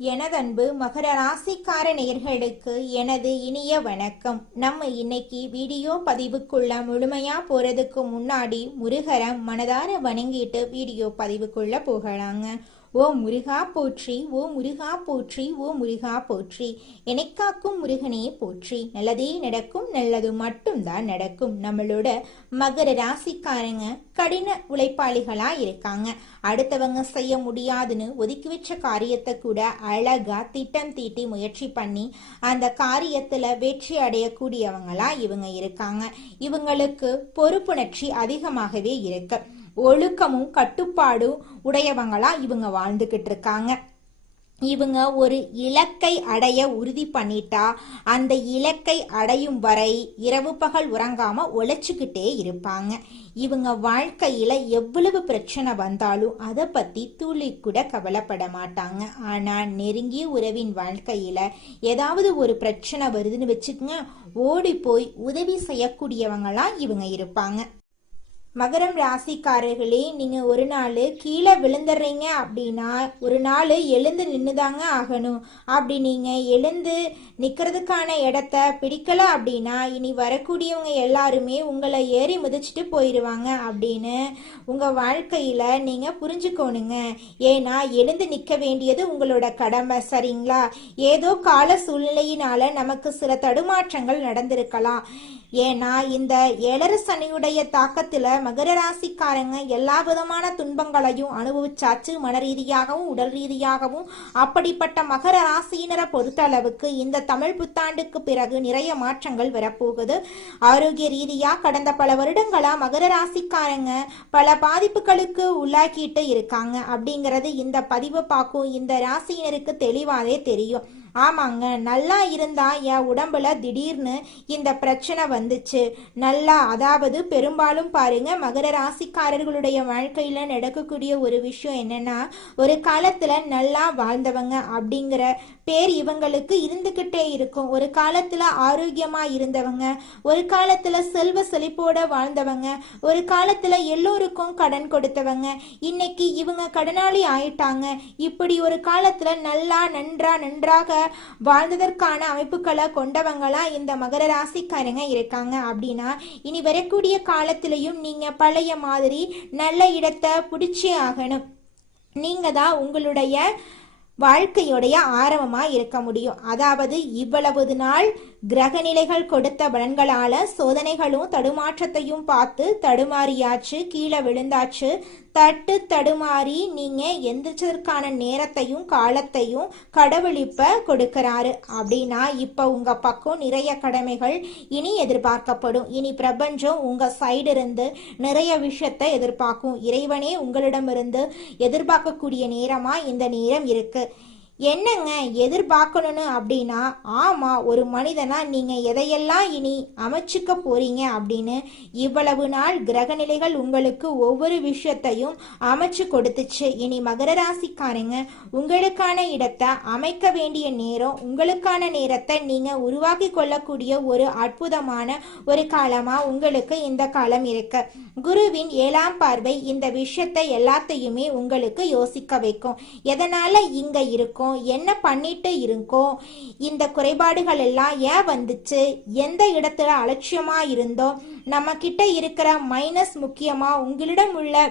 எனதன்பு மகர ராசிக்கார நேயர்களுக்கு எனது இனிய வணக்கம். நம்ம இன்னைக்கு வீடியோ பதிவுக்குள்ள முழுமையா போறதுக்கு முன்னாடி முருகரை மனதார வணங்கிட்டு வீடியோ பதிவுக்குள்ள போகலாங்க. ஓ முருகா போற்றி, ஓ முருகா போற்றி, ஓ முருகா போற்றி, எனக்காக்கும் முருகனே போற்றி. நல்லதே நடக்கும், நல்லது மட்டும்தான் நடக்கும். நம்மளோட மகர ராசிக்காரங்க கடின உழைப்பாளிகளா இருக்காங்க. அடுத்தவங்க செய்ய முடியாதுன்னு ஒதுக்கி வச்ச காரியத்தை கூட அழகா திட்டம் தீட்டி முயற்சி பண்ணி அந்த காரியத்துல வெற்றி அடையக்கூடியவங்களா இவங்க இருக்காங்க. இவங்களுக்கு பொறுப்புணர்ச்சி அதிகமாகவே இருக்கு. ஒழுக்கமும் கட்டுப்பாடும் உடையவங்களா இவங்க வாழ்ந்துகிட்டு இருக்காங்க. இவங்க ஒரு இலக்கை அடைய உறுதி பண்ணிட்டா அந்த இலக்கை அடையும் வரை இரவு பகல் உறங்காம உழைச்சுக்கிட்டே இருப்பாங்க. இவங்க வாழ்க்கையில எவ்வளவு பிரச்சனை வந்தாலும் அதை பத்தி துளி கூட கவலைப்பட மாட்டாங்க. ஆனா நெருங்கிய உறவின் வாழ்க்கையில ஏதாவது ஒரு பிரச்சனை வருதுன்னு வச்சுக்கோங்க, ஓடி போய் உதவி செய்யக்கூடியவங்களா இவங்க இருப்பாங்க. மகரம் ராசிக்காரர்களே, நீங்க ஒரு நாள் கீழே விழுந்துடுறீங்க அப்படின்னா ஒரு நாள் எழுந்து நின்றுதாங்க ஆகணும். அப்படி நீங்க எழுந்து நிக்கிறதுக்கான இடத்த பிடிக்கல அப்படின்னா இனி வரக்கூடியவங்க எல்லாருமே உங்களை ஏறி மிதிச்சுட்டு போயிடுவாங்க அப்படின்னு உங்க வாழ்க்கையில நீங்க புரிஞ்சுக்கோணுங்க. ஏன்னா எழுந்து நிக்க வேண்டியது உங்களோட கடமை, சரிங்களா? ஏதோ கால சூழ்நிலையினால நமக்கு சில தடுமாற்றங்கள் நடந்திருக்கலாம். ஏன்னா இந்த ஏழரை சனியுடைய தாக்கத்துல மகர ராசிக்காரங்க எல்லா விதமான துன்பங்களையும் அனுபவிச்சாச்சு, மன ரீதியாகவும் உடல் ரீதியாகவும். அப்படிப்பட்ட மகர ராசியினரை பொறுத்த அளவுக்கு இந்த தமிழ் புத்தாண்டுக்கு பிறகு நிறைய மாற்றங்கள் வரப்போகுது. ஆரோக்கிய ரீதியா கடந்த பல வருடங்களா மகர ராசிக்காரங்க பல பாதிப்புகளுக்கு உள்ளாக்கிட்டு இருக்காங்க அப்படிங்கிறது இந்த பதிவை பார்க்கும் இந்த ராசியினருக்கு தெளிவாவே தெரியும். ஆமாங்க, நல்லா இருந்தா என் உடம்புல திடீர்னு இந்த பிரச்சனை வந்துச்சு. நல்லா, அதாவது பெரும்பாலும் பாருங்க மகர ராசிக்காரர்களுடைய வாழ்க்கையில நடக்கக்கூடிய ஒரு விஷயம் என்னன்னா, ஒரு காலத்துல நல்லா வாழ்ந்தவங்க அப்படிங்கிற பேர் இவங்களுக்கு இருந்துகிட்டே இருக்கும். ஒரு காலத்துல ஆரோக்கியமா இருந்தவங்க, ஒரு காலத்துல செல்வ செழிப்போட வாழ்ந்தவங்க, ஒரு காலத்துல எல்லோருக்கும் கடன் கொடுத்தவங்க, இன்னைக்கு இவங்க கடனாளி ஆயிட்டாங்க. இப்படி ஒரு காலத்துல நல்லா நன்றாக வாழ்ந்ததற்கான அமைப்புகளை கொண்டவங்களா இந்த மகர ராசிக்காரங்க இருக்காங்க. அப்படின்னா இனி வரக்கூடிய காலத்திலையும் நீங்க பழைய மாதிரி நல்ல இடத்தை பிடிச்சே ஆகணும். நீங்க தான் உங்களுடைய வாழ்க்கையுடைய ஆரம்பமா இருக்க முடியும். அதாவது இவ்வளவு நாள் கிரக நிலைகள் கொடுத்த பலன்களால சோதனைகளும் தடுமாற்றத்தையும் பார்த்து தடுமாறியாச்சு, கீழே விழுந்தாச்சு. தடுமாறி நீங்க எந்திரிச்சதற்கான நேரத்தையும் காலத்தையும் கடவுள் இப்ப கொடுக்கிறாரு. அப்படின்னா இப்ப உங்க பக்கம் நிறைய கடமைகள் இனி எதிர்பார்க்கப்படும். இனி பிரபஞ்சம் உங்க சைடு இருந்து நிறைய விஷயத்தை எதிர்பார்க்கும். இறைவனே உங்களிடமிருந்து எதிர்பார்க்கக்கூடிய நேரமா இந்த நேரம் இருக்கு. என்னங்க எதிர்பார்க்கணும்னு அப்படின்னா, ஆமா, ஒரு மனிதனா நீங்க எதையெல்லாம் இனி அமைச்சுக்க போறீங்க அப்படின்னு இவ்வளவு நாள் கிரகநிலைகள் உங்களுக்கு ஒவ்வொரு விஷயத்தையும் அமைச்சு கொடுத்துச்சு. இனி மகர ராசிக்காரங்க உங்களுக்கான இடத்தை அமைக்க வேண்டிய நேரம், உங்களுக்கான நேரத்தை நீங்க உருவாக்கி கொள்ளக்கூடிய ஒரு அற்புதமான ஒரு காலமா உங்களுக்கு இந்த காலம் இருக்கு. குருவின் 7ஆம் பார்வை இந்த விஷயத்தை எல்லாத்தையுமே உங்களுக்கு யோசிக்க வைக்கும். எதனால இங்க இருக்கும், என்ன பண்ணிட்டு இருக்கோம், இந்த குறைபாடுகள் எல்லாம் ஏன் வந்துச்சு, எந்த இடத்துல அலட்சியமா இருந்தோம், நம்ம கிட்ட இருக்கிற மைனஸ் முக்கியமா உங்களிடம் உள்ள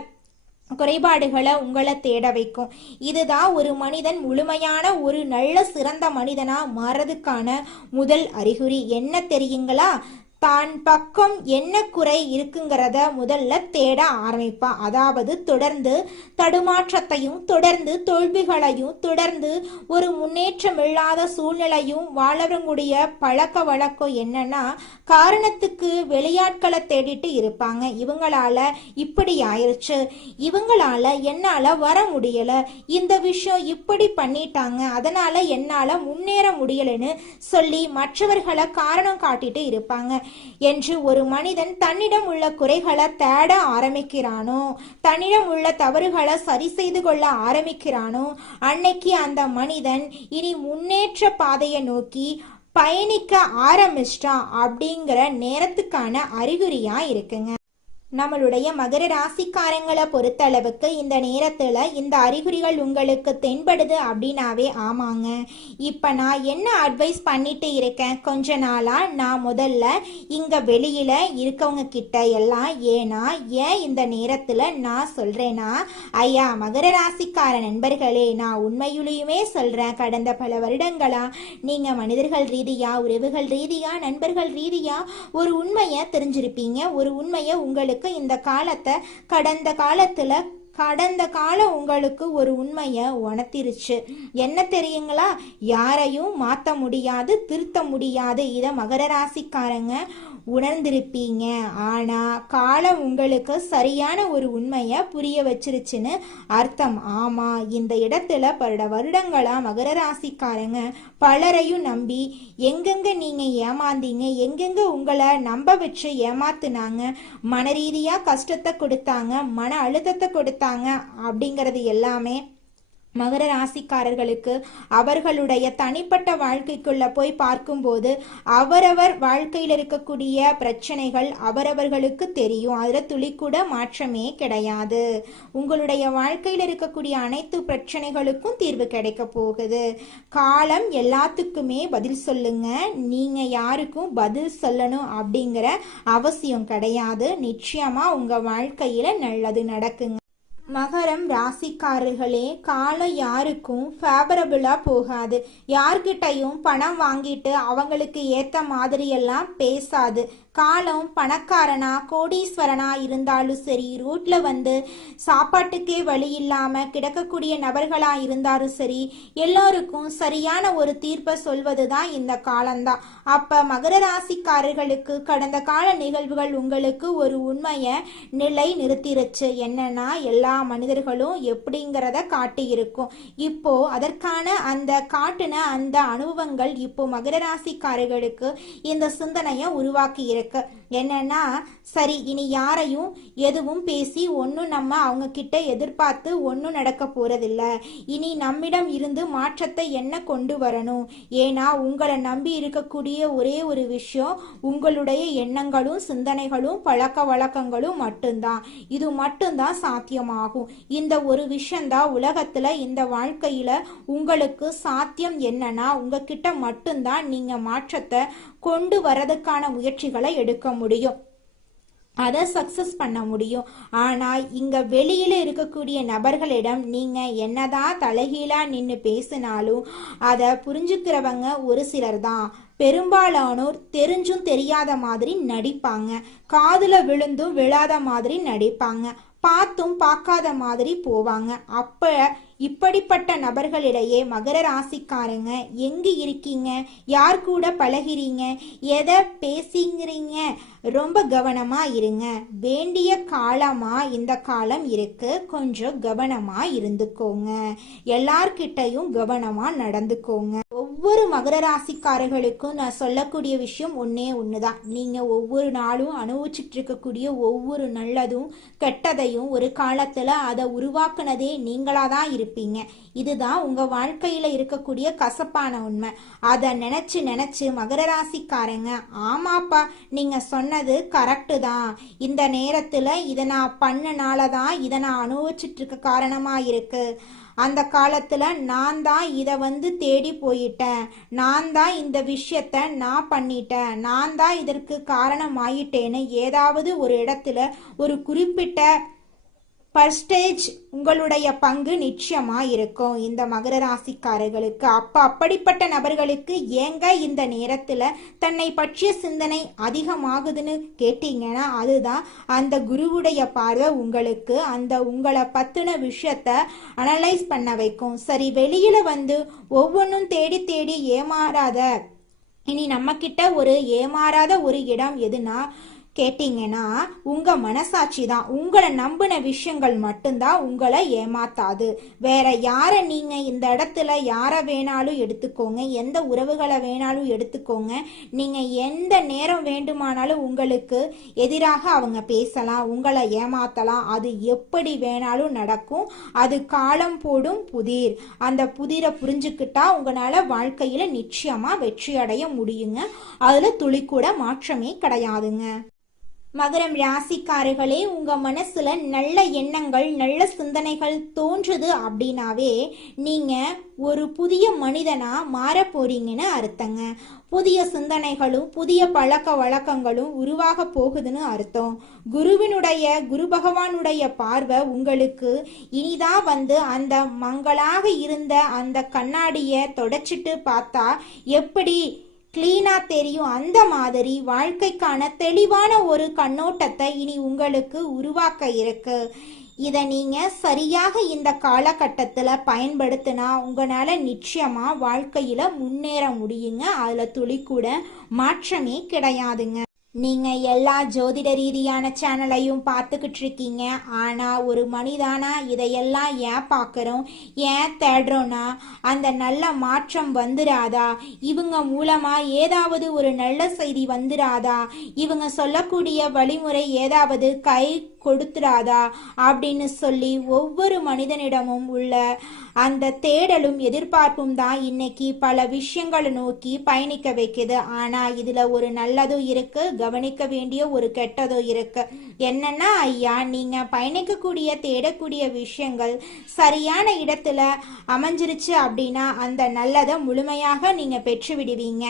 குறைபாடுகளை உங்களை தேட வைக்கும். இதுதான் ஒரு மனிதன் முழுமையான ஒரு நல்ல சிறந்த மனிதனா மாறதுக்கான முதல் அறிகுறி. என்ன தெரியுங்களா? தான் பக்கம் என்ன குறை இருக்குங்கிறத முதல்ல தேட ஆரம்பிப்பான். அதாவது தொடர்ந்து தடுமாற்றத்தையும் தொடர்ந்து தோல்விகளையும் தொடர்ந்து ஒரு முன்னேற்றம் இல்லாத சூழ்நிலையும் வாழறவங்களுடைய பழக்க வழக்கம் என்னன்னா, காரணத்துக்கு வெளியாட்களை தேடிட்டு இருப்பாங்க. இவங்களால இப்படி ஆயிடுச்சு, இவங்களால என்னால வர முடியல, இந்த விஷயம் இப்படி பண்ணிட்டாங்க, அதனால என்னால முன்னேற முடியலன்னு சொல்லி மற்றவர்களை காரணம் காட்டிட்டு இருப்பாங்க. என்று ஒரு மனிதன் தன்னிடம் உள்ள குறைகளை தேட ஆரம்பிக்கிறானோ, தன்னிடம் உள்ள தவறுகளை சரி செய்து கொள்ள ஆரம்பிக்கிறானோ, அன்னைக்கு அந்த மனிதன் இனி முன்னேற்ற பாதையை நோக்கி பயணிக்க ஆரம்பிச்சிட்டான் அப்படிங்கிற நேரத்துக்கான அறிகுறியா இருக்குங்க. நம்மளுடைய மகர ராசிக்காரங்களை பொறுத்தளவுக்கு இந்த நேரத்துல இந்த அறிகுறிகள் உங்களுக்கு தென்படுது அப்படின்னாவே ஆமாங்க, இப்ப நான் என்ன அட்வைஸ் பண்ணிட்டு இருக்கேன் கொஞ்ச நாளா, நான் முதல்ல இங்க வெளியில இருக்கவங்க கிட்ட எல்லாம் ஏன் இந்த நேரத்துல நான் சொல்றேன்னா, ஐயா மகர ராசிக்கார நண்பர்களே, நான் உண்மையிலுமே சொல்றேன், கடந்த பல வருடங்களா நீங்க மனிதர்கள் ரீதியா, உறவுகள் ரீதியா, நண்பர்கள் ரீதியா ஒரு உண்மையை தெரிஞ்சிருப்பீங்க. ஒரு உண்மையை உங்களுக்கு இந்த காலத்தை கடந்த காலம் உங்களுக்கு ஒரு உண்மையை உணர்த்திருச்சு. என்ன தெரியுங்களா? யாரையும் மாற்ற முடியாது, திருத்த முடியாது. இதை மகர ராசிக்காரங்க உணர்ந்திருப்பீங்க. ஆனா காலம் உங்களுக்கு சரியான ஒரு உண்மையை புரிய வச்சிருச்சுன்னு அர்த்தம். ஆமா, இந்த இடத்துல பல வருடங்களா மகர ராசிக்காரங்க பலரையும் நம்பி எங்கெங்க நீங்க ஏமாந்தீங்க, எங்கெங்க உங்களை நம்ப வச்சு ஏமாத்துனாங்க, மன ரீதியா கஷ்டத்தை கொடுத்தாங்க, மன அழுத்தத்தை கொடுத்தாங்க அப்படிங்கிறது எல்லாமே மகர ராசிக்காரர்களுக்கு அவர்களுடைய தனிப்பட்ட வாழ்க்கைக்குள்ள போய் பார்க்கும்போது அவரவர் வாழ்க்கையில் இருக்கக்கூடிய பிரச்சனைகள் அவரவர்களுக்கு தெரியும். அதுல துளி கூட மாற்றமே கிடையாது. உங்களுடைய வாழ்க்கையில் இருக்கக்கூடிய அனைத்து பிரச்சனைகளுக்கும் தீர்வு கிடைக்க போகுது. காலம் எல்லாத்துக்குமே பதில் சொல்லுங்க. நீங்க யாருக்கும் பதில் சொல்லணும் அப்படிங்கிற அவசியம் கிடையாது. நிச்சயமா உங்க வாழ்க்கையில நல்லது நடக்குங்க. மகரம் ராசிக்காரர்களே, காலம் யாருக்கும் ஃபேவரபிளா போகாது. யார்கிட்டையும் பணம் வாங்கிட்டு அவங்களுக்கு ஏத்த மாதிரியெல்லாம் பேசாது. காலம் பணக்காரனா கோடீஸ்வரனா இருந்தாலும் சரி, ரோட்ல வந்து சாப்பாட்டுக்கே வழி இல்லாம கிடக்கக்கூடிய நபர்களா இருந்தாலும் சரி, எல்லோருக்கும் சரியான ஒரு தீர்ப்பை சொல்வதுதான் இந்த காலம்தான். அப்ப மகர ராசிக்காரர்களுக்கு கடந்த கால நிகழ்வுகள் உங்களுக்கு ஒரு உண்மையை நிலை நிறுத்திருச்சு. என்னன்னா, எல்லா மனிதர்களும் எப்படிங்கிறத காட்டி இருக்கும். இப்போ அதற்கான அந்த காட்டின அந்த அனுபவங்கள் இப்போ மகர ராசிக்காரர்களுக்கு இந்த சிந்தனையை உருவாக்கி இருக்கு. என்னன்னா, சரி இனி யாரையும் எதுவும் பேசி ஒன்னும் நம்ம அவங்க கிட்ட எதிர்பார்த்து ஒன்னும் நடக்க போறதில்ல. இனி நம்மிடம் இருந்து மாற்றத்தை என்ன கொண்டு வரணும். ஏன்னா உங்களை நம்பி இருக்கக்கூடிய ஒரே ஒரு விஷயம் உங்களுடைய எண்ணங்களும் சிந்தனைகளும் பழக்க வழக்கங்களும் மட்டும்தான். இது மட்டும்தான் சாத்தியமாகும். இந்த ஒரு விஷயம்தான் உலகத்துல, இந்த வாழ்க்கையில உங்களுக்கு சாத்தியம். என்னன்னா, உங்ககிட்ட மட்டும்தான் நீங்க மாற்றத்தை கொண்டு வரதுக்கான முயற்சிகளை எடுக்க முடியும், அதை சக்சஸ் பண்ண முடியும். ஆனா இங்க வெளியில இருக்கக்கூடிய நபர்களிடம் நீங்க என்னதான் தலைகீழா நின்று பேசினாலும் அதை புரிஞ்சுக்கிறவங்க ஒரு சிலர் தான். பெரும்பாலானோர் தெரிஞ்சும் தெரியாத மாதிரி நடிப்பாங்க, காதுல விழுந்தும் விழாத மாதிரி நடிப்பாங்க, பார்த்தும் பார்க்காத மாதிரி போவாங்க. இப்படிப்பட்ட நபர்களிடையே மகர ராசிக்காரங்க எங்க இருக்கீங்க, யார் கூட பழகிறீங்க, எதை பேசிங்கிறீங்க, ரொம்ப கவனமா இருங்க. வேண்டிய காலமா இந்த காலம் இருக்கு, கொஞ்சம் கவனமா இருந்துக்கோங்க. எல்லார்கிட்டையும் கவனமா நடந்துக்கோங்க. ஒவ்வொரு மகர ராசிக்காரர்களுக்கும் நான் சொல்லக்கூடிய விஷயம் ஒண்ணுதான். நீங்க ஒவ்வொரு நாளும் அனுபவிச்சுட்டு இருக்கக்கூடிய ஒவ்வொரு நல்லதும் கெட்டதையும் ஒரு காலத்துல அதை உருவாக்குனதே நீங்களாதான் இருப்பீங்க. இதுதான் உங்க வாழ்க்கையில இருக்கக்கூடிய கசப்பான உண்மை. அதை நினைச்சு மகர ராசிக்காரங்க, ஆமாப்பா நீங்க சொன்னது கரெக்டு தான், இந்த நேரத்துல இதை நான் பண்ணனாலதான் இதை நான் அனுபவிச்சுட்டு இருக்க காரணமா இருக்கு, அந்த காலத்துல நான் தான் இதை தேடி போயிட்டேன், நான் தான் இந்த விஷயத்த நான் பண்ணிட்டேன், நான் தான் இதற்கு காரணம் ஆயிட்டேன்னு ஏதாவது ஒரு இடத்துல ஒரு குறிப்பிட்ட பர்ஸ்டேஜ் உங்களுடைய பங்கு நிச்சயமா இருக்கும் இந்த மகர ராசிக்காரர்களுக்கு. அப்படிப்பட்ட நபர்களுக்கு ஏங்க இந்த நேரத்துல தன்னை பற்றிய சிந்தனை அதிகமாகுதுன்னு கேட்டீங்கன்னா, அதுதான் அந்த குருவுடைய பார்வை உங்களுக்கு அந்த உங்களை பத்தின விஷயத்த அனலைஸ் பண்ண வைக்கும். சரி, வெளியில ஒவ்வொன்றும் தேடி தேடி ஏமாறாத, இனி நம்ம கிட்ட ஒரு ஏமாறாத ஒரு இடம் எதுனா கேட்டீங்கன்னா உங்க மனசாட்சி தான். உங்களை நம்பின விஷயங்கள் மட்டும்தான் உங்களை ஏமாத்தாது. வேற யார நீங்க இந்த இடத்துல யார வேணாலும் எடுத்துக்கோங்க, எந்த உறவுகளை வேணாலும் எடுத்துக்கோங்க, நீங்க எந்த நேரம் வேண்டுமானாலும் உங்களுக்கு எதிராக அவங்க பேசலாம், உங்களை ஏமாத்தலாம், அது எப்படி வேணாலும் நடக்கும். அது காலம் போடும் புதிர். அந்த புதிரை புரிஞ்சுக்கிட்டா உங்களால வாழ்க்கையில நிச்சயமா வெற்றி அடைய முடியுங்க. அதுல துளி கூட மாற்றமே கிடையாதுங்க. மகரம் ராசிக்காரர்களே, உங்க மனசுல நல்ல எண்ணங்கள் நல்ல சிந்தனைகள் தோன்றுது அப்படின்னாவே நீங்க ஒரு புதிய மனிதனா மாற போறீங்கன்னு அர்த்தங்க. புதிய சிந்தனைகளும் புதிய பழக்க வழக்கங்களும் உருவாக போகுதுன்னு அர்த்தம். குரு பகவானுடைய பார்வை உங்களுக்கு இனிதான் வந்து அந்த மங்களாக இருந்த அந்த கண்ணாடியை தொடச்சிட்டு பார்த்தா எப்படி கிளீனா தெரியும், அந்த மாதிரி வாழ்க்கைக்கான தெளிவான ஒரு கண்ணோட்டத்தை இனி உங்களுக்கு உருவாக்க இருக்கு. இதை நீங்க சரியாக இந்த காலகட்டத்தில் பயன்படுத்தினா உங்களால நிச்சயமா வாழ்க்கையில முன்னேற முடியுங்க. அதுல துளி கூட மாற்றமே கிடையாதுங்க. நீங்க எல்லா ஜோதிட ரீதியான சேனலையும் பார்த்துக்கிட்டு இருக்கீங்க. ஆனா ஒரு மனிதானா இதையெல்லாம் ஏன் பார்க்குறோம், ஏன் தேடுறோன்னா அந்த நல்ல மாற்றம் வந்துடாதா, இவங்க மூலமா ஏதாவது ஒரு நல்ல செய்தி வந்துடாதா, இவங்க சொல்லக்கூடிய வழிமுறை ஏதாவது கை கொடுத்துடாதா அப்படின்னு சொல்லி ஒவ்வொரு மனிதனிடமும் உள்ள அந்த தேடலும் எதிர்பார்ப்பும் தான் இன்னைக்கு பல விஷயங்களை நோக்கி பயணிக்க வைக்குது. ஆனா இதுல ஒரு நல்லதும் இருக்கு, கவனிக்க வேண்டிய ஒரு கெட்டதும் இருக்கு. என்னன்னா ஐயா, நீங்க பயணிக்கக்கூடிய தேடக்கூடிய விஷயங்கள் சரியான இடத்துல அமைஞ்சிருச்சு அப்படின்னா அந்த நல்லதை முழுமையாக நீங்க பெற்று விடுவீங்க.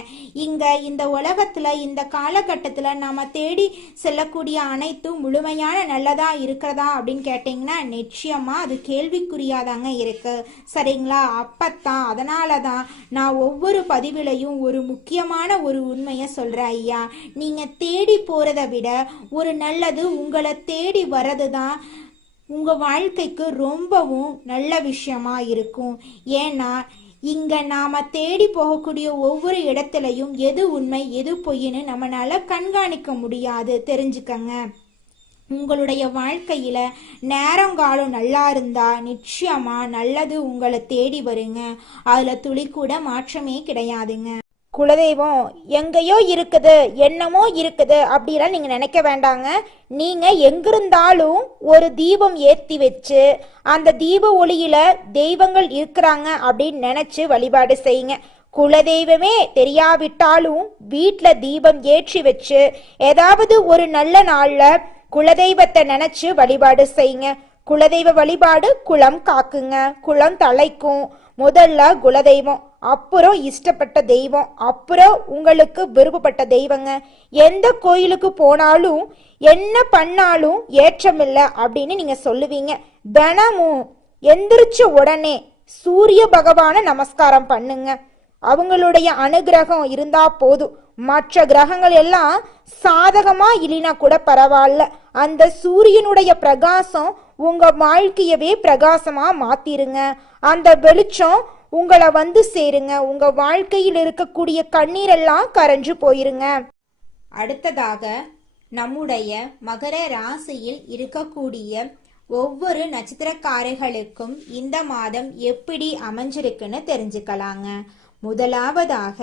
இந்த உலகத்துல இந்த காலகட்டத்துல நாம தேடி செல்லக்கூடிய அனைத்தும் முழுமையான நல்லதா இருக்கிறதா அப்படின்னு கேட்டீங்கன்னா நிச்சயமா அது கேள்விக்குறியாதாங்க இருக்கு. சரிங்களா? அப்பத்தான் அதனாலதான் நான் ஒவ்வொரு பதிவிலையும் ஒரு முக்கியமான ஒரு உண்மையை சொல்றேன் ஐயா. நீங்க தேடி போறதை விட ஒரு நல்லது உங்களை தேடி வர்றது தான் உங்க வாழ்க்கைக்கு ரொம்பவும் நல்ல விஷயமா இருக்கும். ஏன்னா இங்க நாம தேடி போகக்கூடிய ஒவ்வொரு இடத்துலையும் எது உண்மை எது பொய்ன்னு நம்மளால கண்காணிக்க முடியாது. தெரிஞ்சுக்கங்க. உங்களுடைய வாழ்க்கையில நேரங்காலம் நல்லா இருந்தா நிச்சயமா நல்லது உங்களை தேடி வருங்க. அதுல துளி கூட மாற்றமே கிடையாதுங்க. குலதெய்வம் எங்கேயோ இருக்குது, என்னமோ இருக்குது அப்படிலாம் நீங்க நினைக்க வேண்டாங்க. நீங்க எங்கிருந்தாலும் ஒரு தீபம் ஏற்றி வச்சு அந்த தீப ஒளியில தெய்வங்கள் இருக்கிறாங்க அப்படின்னு நினைச்சு வழிபாடு செய்யுங்க. குலதெய்வமே தெரியாவிட்டாலும் வீட்டுல தீபம் ஏற்றி வச்சு ஏதாவது ஒரு நல்ல நாள்ல குலதெய்வத்தை நினைச்சு வழிபாடு செய்யுங்க. குலதெய்வ வழிபாடு குலம் காக்குங்க, குலம் தலைக்கும். முதல்ல குலதெய்வம், அப்புறம் இஷ்டப்பட்ட தெய்வம், அப்புறம் உங்களுக்கு விருப்பப்பட்ட தெய்வங்க. எந்த கோயிலுக்கு போனாலும் என்ன பண்ணாலும் ஏற்றமில்லை அப்படின்னு நீங்க சொல்லுவீங்க. தினமும் எந்திரிச்ச உடனே சூரிய பகவான நமஸ்காரம் பண்ணுங்க. அவங்களுடைய அனுகிரகம் இருந்தா போதும். மற்ற கிரகங்கள் எல்லாம் சாதகமா இல்லைனா கூட பரவாயில்ல, அந்த சூரியனுடைய பிரகாசம் உங்க வாழ்க்கையவே பிரகாசமா மாத்திருங்க. அந்த வெளிச்சம் உங்களை வந்து சேருங்க. உங்க வாழ்க்கையில் இருக்கக்கூடிய கண்ணீரெல்லாம் கரைஞ்சு போயிருங்க. அடுத்ததாக நம்முடைய மகர ராசியில் இருக்கக்கூடிய ஒவ்வொரு நட்சத்திரக்காரர்களுக்கும் இந்த மாதம் எப்படி அமைஞ்சிருக்குன்னு தெரிஞ்சுக்கலாங்க. முதலாவதாக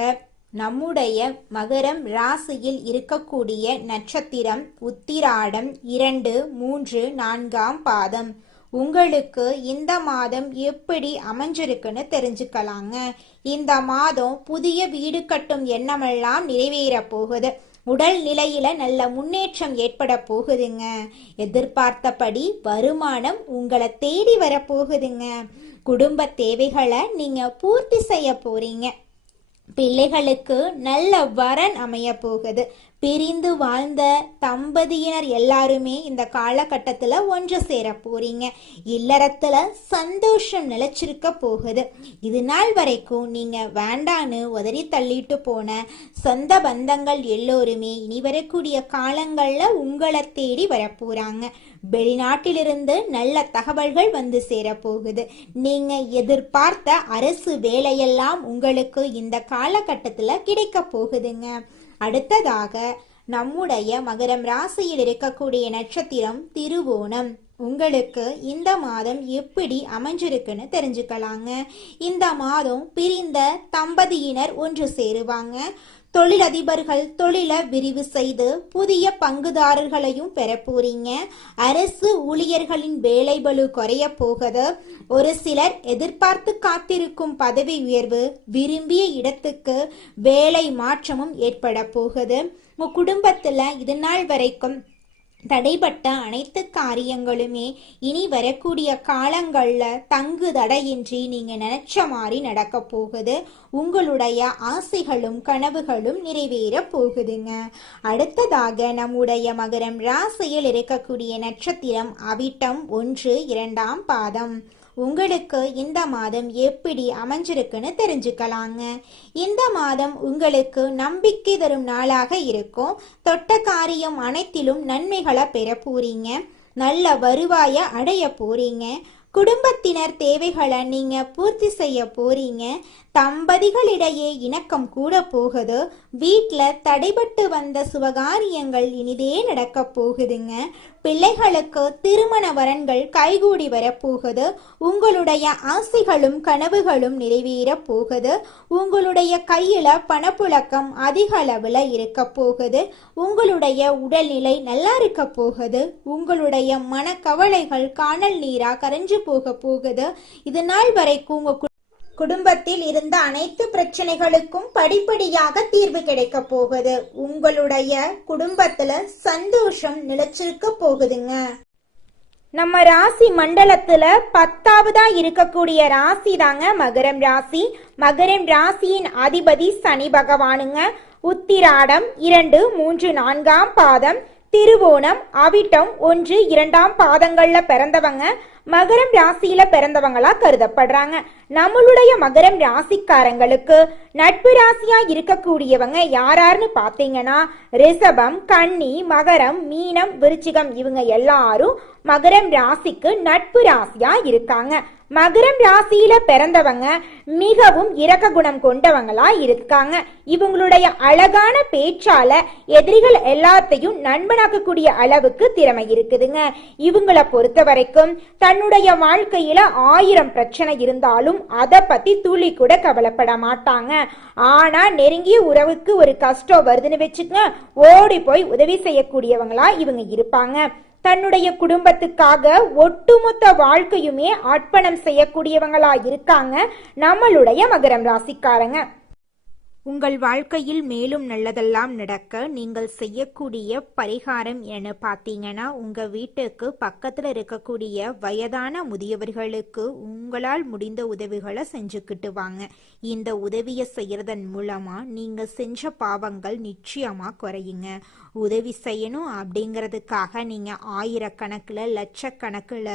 நம்முடைய மகரம் ராசியில் இருக்கக்கூடிய நட்சத்திரம் உத்திராடம் 2, 3, 4ஆம் பாதம். உங்களுக்கு இந்த மாதம் எப்படி அமைஞ்சிருக்குன்னு தெரிஞ்சுக்கலாங்க. இந்த மாதம் புதிய வீடு கட்டும் எண்ணமெல்லாம் நிறைவேற போகுது. உடல் நிலையில நல்ல முன்னேற்றம் ஏற்பட போகுதுங்க. எதிர்பார்த்தபடி வருமானம் உங்களை தேடி வர போகுதுங்க. குடும்ப தேவைகளை நீங்க பூர்த்தி செய்ய போறீங்க. பிள்ளைகளுக்கு நல்ல வரன் அமைய போகுது. பிரிந்து வாழ்ந்த தம்பதியினர் எல்லாருமே இந்த காலகட்டத்துல ஒன்று சேர போறீங்க. இல்லறத்துல சந்தோஷம் நிலைச்சிருக்க போகுது. இது நாள் வரைக்கும் நீங்க வேண்டான்னு உதறி தள்ளிட்டு போன சொந்த பந்தங்கள் எல்லோருமே இனி வரக்கூடிய காலங்கள்ல உங்களை தேடி வரப்போறாங்க. வெளிநாட்டிலிருந்து நல்ல தகவல்கள் வந்து சேரப்போகுது. நீங்க எதிர்பார்த்த அரசு வேலையெல்லாம் உங்களுக்கு இந்த காலகட்டத்துல கிடைக்க போகுதுங்க. அடுத்ததாக நம்முடைய மகரம் ராசியில் இருக்கக்கூடிய நட்சத்திரம் திருவோணம். உங்களுக்கு இந்த மாதம் எப்படி அமைஞ்சிருக்குன்னு தெரிஞ்சுக்கலாங்க. இந்த மாதம் பிரிந்த தம்பதியினர் ஒன்று சேருவாங்க. தொழிலதிபர்கள் தொழிலை விரிவு செய்து புதிய பங்குதாரர்களையும் பெற போறீங்க. அரசு ஊழியர்களின் வேலை பளு குறைய போகுது. ஒரு சிலர் எதிர்பார்த்து காத்திருக்கும் பதவி உயர்வு, விரும்பிய இடத்துக்கு வேலை மாற்றமும் ஏற்பட போகுது. உங்க குடும்பத்துல இது நாள் வரைக்கும் தடைப்பட்ட அனைத்து காரியங்களுமே இனி வரக்கூடிய காலங்கள்ல தங்கு தடையின்றி நீங்க நினைச்ச மாதிரி நடக்க போகுது. உங்களுடைய ஆசைகளும் கனவுகளும் நிறைவேற போகுதுங்க. அடுத்ததாக நம்முடைய மகரம் ராசியில் இருக்கக்கூடிய நட்சத்திரம் அவிட்டம் 1, 2ஆம் பாதம். உங்களுக்கு இந்த மாதம் எப்படி அமைஞ்சிருக்குன்னு தெரிஞ்சுக்கலாங்க. இந்த மாதம் உங்களுக்கு நம்பிக்கை தரும் நாளாக இருக்கும். தொட்ட காரியம் அனைத்திலும் நன்மைகளை பெற போறீங்க. நல்ல வருவாய அடைய போறீங்க. குடும்பத்தினர் தேவைகளை நீங்க பூர்த்தி செய்ய போறீங்க. தம்பதிகளிடையே இணக்கம் கூட போகுது. வீட்டில் தடைபட்டு வந்த சுபகாரியங்கள் இனிதே நடக்க போகுதுங்க. பிள்ளைகளுக்கு திருமண வரன்கள் கைகூடி வரப்போகுது. உங்களுடைய ஆசைகளும் கனவுகளும் நிறைவேற போகுது. உங்களுடைய கையில பணப்புழக்கம் அதிக அளவில் இருக்க போகுது. உங்களுடைய உடல்நிலை நல்லா இருக்க போகுது. உங்களுடைய மனக்கவலைகள் காணல் நீரா கரைஞ்சு போக போகுது. இது நாள் வரைக்கும் உங்க குடும்பத்தில் இருந்த அனைத்து பிரச்சனைகளுக்கும் படிப்படியாக தீர்வு கிடைக்க போகுது. உங்களுடைய குடும்பத்துல சந்தோஷம் நிலைச்சிருக்க போகுதுங்க. நம்ம ராசி மண்டலத்துல 10ஆவதா இருக்கக்கூடிய ராசி தாங்க மகரம் ராசி. மகரம் ராசியின் அதிபதி சனி பகவானுங்க. உத்திராடம் 2, 3, 4ஆம் பாதம், திருவோணம், அவிட்டம் 1, 2ஆம் பாதங்கள்ல பிறந்தவங்க மகரம் ராசியில பிறந்தவங்களா கருதப்படுறாங்க. நம்மளுடைய மகரம் ராசிக்காரங்களுக்கு நட்பு ராசியா இருக்கக்கூடியவங்க யாராருன்னு பாத்தீங்கன்னா ரிஷபம், கன்னி, மகரம், மீனம், விருச்சிகம் இவங்க எல்லாரும் மகரம் ராசிக்கு நட்பு ராசியா இருக்காங்க. மகரம் ராசியில பிறந்தவங்க மிகவும் இரக்க குணம் கொண்டவங்களா இருக்காங்க. இவங்களுடைய அழகான பேச்சால எதிரிகள் எல்லாத்தையும் நண்பனாக்கக்கூடிய அளவுக்கு திறமை இருக்குதுங்க. இவங்களை பொறுத்த வரைக்கும் தன்னுடைய வாழ்க்கையில 1000 பிரச்சனை இருந்தாலும் அதை பத்தி துளி கூட கவலைப்பட மாட்டாங்க. ஆனா நெருங்கிய உறவுக்கு ஒரு கஷ்டம் வருதுன்னு வச்சுக்க ஓடி போய் உதவி செய்யக்கூடியவங்களா இவங்க இருப்பாங்க. தன்னுடைய குடும்பத்துக்காக ஒட்டுமொத்த வாழ்க்கையுமே அர்ப்பணம் செய்யக்கூடியவங்களா இருக்காங்க நம்மளுடைய மகரம் ராசிக்காரங்க. உங்கள் வாழ்க்கையில் மேலும் நல்லதெல்லாம் நடக்க நீங்கள் செய்யக்கூடிய பரிகாரம் என பார்த்தீங்கன்னா உங்கள் வீட்டுக்கு பக்கத்தில் இருக்கக்கூடிய வயதான முதியவர்களுக்கு உங்களால் முடிந்த உதவிகளை செஞ்சுக்கிட்டு வாங்க. இந்த உதவியை செய்யறதன் மூலமாக நீங்கள் செஞ்ச பாவங்கள் நிச்சயமாக குறையுங்க. உதவி செய்யணும் அப்படிங்கிறதுக்காக நீங்கள் ஆயிரக்கணக்கில் லட்சக்கணக்கில்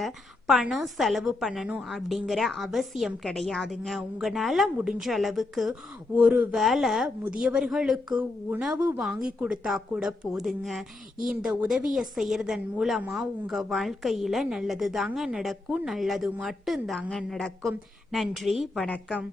பணம் செலவு பண்ணணும் அப்படிங்கிற அவசியம் கிடையாதுங்க. உங்களால் முடிஞ்ச அளவுக்கு ஒரு வேளை முதியவர்களுக்கு உணவு வாங்கி கொடுத்தா கூட போதுங்க. இந்த உதவியை செய்யறதன் மூலமாக உங்கள் வாழ்க்கையில் நல்லது தாங்க நடக்கும். நல்லது மட்டும்தாங்க நடக்கும். நன்றி, வணக்கம்.